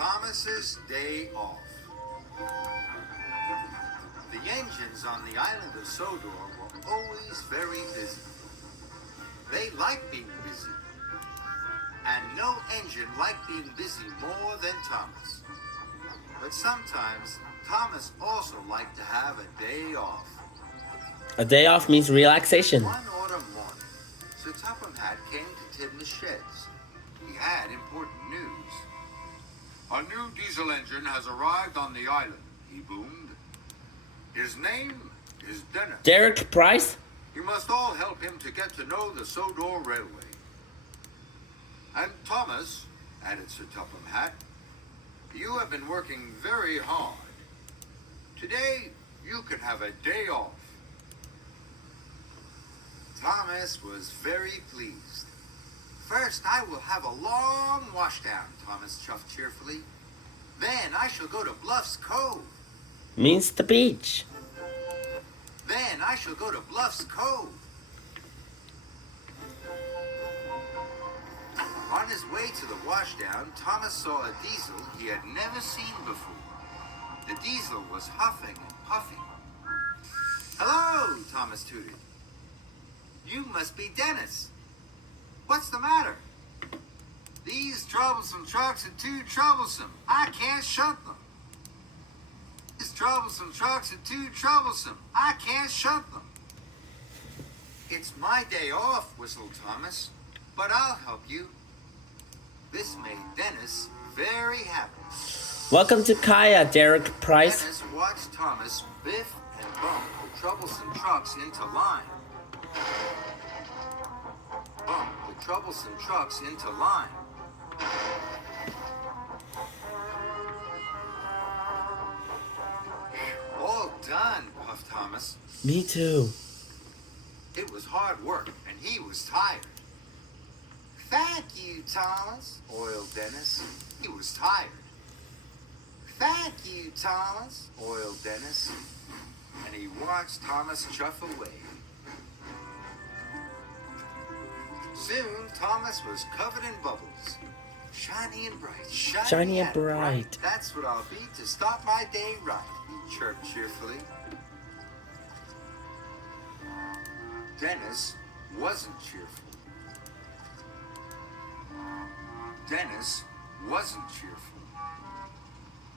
Thomas's day off. The engines on the island of Sodor were always very busy. They liked being busy. And no engine liked being busy more than Thomas. But sometimes, Thomas also liked to have a day off. A day off means relaxation. One autumn morning, Sir Topham Hatt came to tend the sheds. He had important news. A new diesel engine has arrived on the island, he boomed. His name is Dennis. Derek Price? You must all help him to get to know the Sodor Railway. And Thomas, added Sir Topham Hatt, you have been working very hard. Today, you can have a day off. Thomas was very pleased. First, I will have a long washdown, Thomas chuffed cheerfully. Then I shall go to Bluff's Cove. Means the beach. Then I shall go to Bluff's Cove. On his way to the washdown, Thomas saw a diesel he had never seen before. The diesel was huffing and puffing. Hello, Thomas tooted. You must be Dennis. What's the matter? These troublesome trucks are too troublesome. I can't shunt them. These troublesome trucks are too troublesome. I can't shunt them. It's my day off, whistled Thomas, but I'll help you. This made Dennis very happy. Welcome to Kaya, Derek Price. Dennis watched Thomas biff and bump the troublesome trucks into line. Bump the troublesome trucks into line. All done, puffed Thomas. Me too. It was hard work, and he was tired. Thank you, Thomas, oiled Dennis. He was tired. Thank you, Thomas, oiled Dennis. And he watched Thomas chuff away. Soon, Thomas was covered in bubbles. Shiny and bright, Shiny and bright. That's what I'll be to start my day right, he chirped cheerfully. Dennis wasn't cheerful. Dennis wasn't cheerful.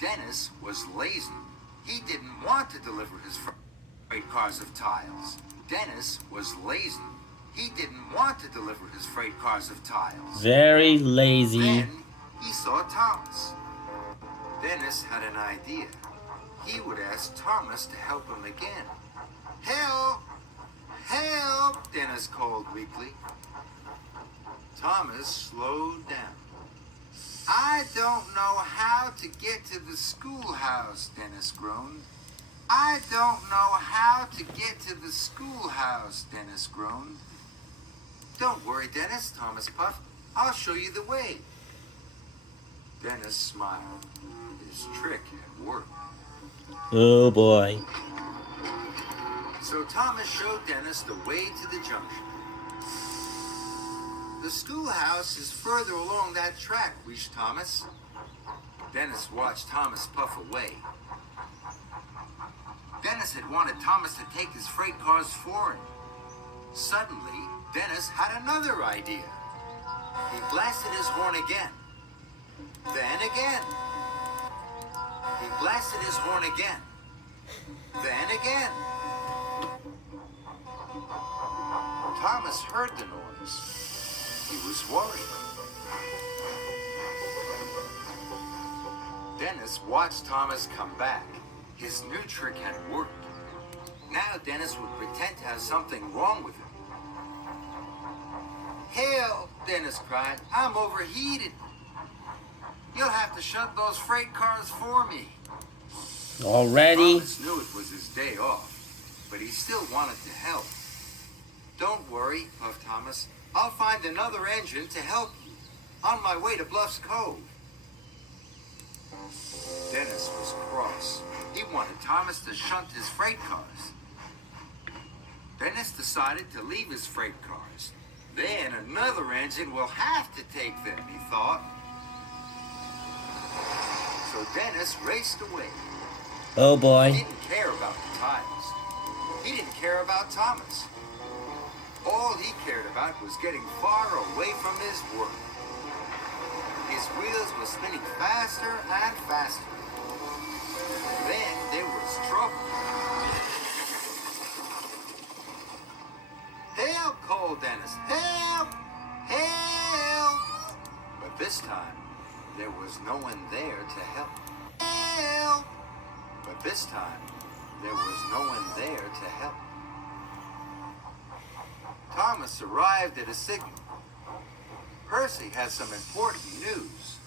Dennis was lazy. He didn't want to deliver his freight cars of tiles. Dennis was lazy. He didn't want to deliver his freight cars of tiles. Very lazy. Then he saw Thomas. Dennis had an idea. He would ask Thomas to help him again. Help! Help! Dennis called weakly. Thomas slowed down. I don't know how to get to the schoolhouse, Dennis groaned. I don't know how to get to the schoolhouse, Dennis groaned. Don't worry, Dennis, Thomas puffed. I'll show you the way. Dennis smiled. His trick had worked. Oh boy. So Thomas showed Dennis the way to the junction. The schoolhouse is further along that track, wheezed Thomas. Dennis watched Thomas puff away. Dennis had wanted Thomas to take his freight cars for him. Suddenly, Dennis had another idea. He blasted his horn again. Then again. He blasted his horn again. Then again. Thomas heard the noise. He was worried. Dennis watched Thomas come back. His new trick had worked. Now Dennis would pretend to have something wrong with him. Help, Dennis cried. I'm overheated. You'll have to shunt those freight cars for me. Already? Thomas knew it was his day off, but he still wanted to help. Don't worry, puffed Thomas. I'll find another engine to help you. On my way to Bluff's Cove. Dennis was cross. He wanted Thomas to shunt his freight cars. Dennis decided to leave his freight cars. Then another engine will have to take them, he thought. Dennis raced away. Oh He boy. didn't care about the tiles. He didn't care about Thomas. All he cared about was getting far away from his work. His wheels were spinning faster and faster. Then there was trouble. "Help!" called Dennis. "Help! Help!" But this time, there was no one there to help. "Help!" But this time, there was no one there to help. Thomas arrived at a signal. Percy has some important news.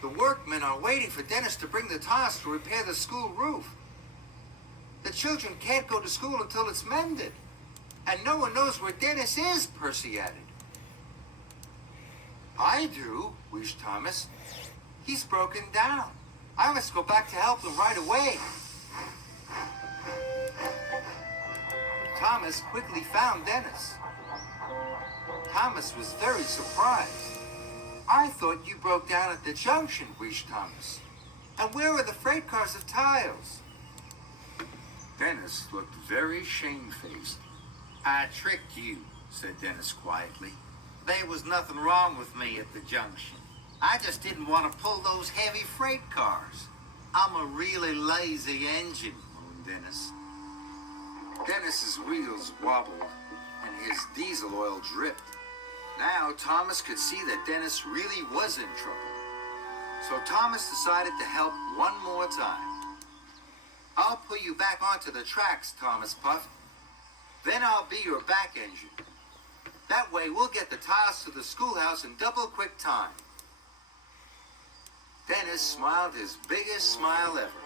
The workmen are waiting for Dennis to bring the tiles to repair the school roof. The children can't go to school until it's mended. And no one knows where Dennis is, Percy added. "I do," wheezed Thomas. "He's broken down. I must go back to help him right away." Thomas quickly found Dennis. Thomas was very surprised. "I thought you broke down at the junction," wheezed Thomas. "And where are the freight cars of tiles?" Dennis looked very shamefaced. "I tricked you," said Dennis quietly. "There was nothing wrong with me at the junction. I just didn't want to pull those heavy freight cars. I'm a really lazy engine," moaned Dennis. Dennis's wheels wobbled and his diesel oil dripped. Now Thomas could see that Dennis really was in trouble. So Thomas decided to help one more time. "I'll put you back onto the tracks," Thomas puffed. "Then I'll be your back engine. That way we'll get the tiles to the schoolhouse in double quick time." Dennis smiled his biggest smile ever.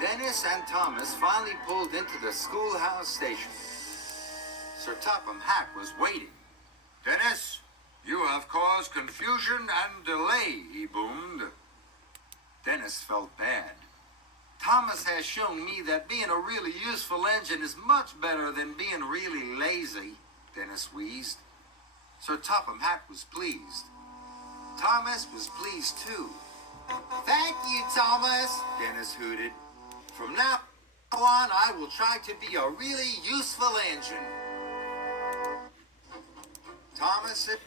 Dennis and Thomas finally pulled into the schoolhouse station. Sir Topham Hatt was waiting. "Dennis, you have caused confusion and delay," he boomed. Dennis felt bad. "Thomas has shown me that being a really useful engine is much better than being really lazy," Dennis wheezed. Sir Topham Hatt was pleased. Thomas was pleased too. "Thank you, Thomas," Dennis hooted. "From now on, I will try to be a really useful engine." Thomas said,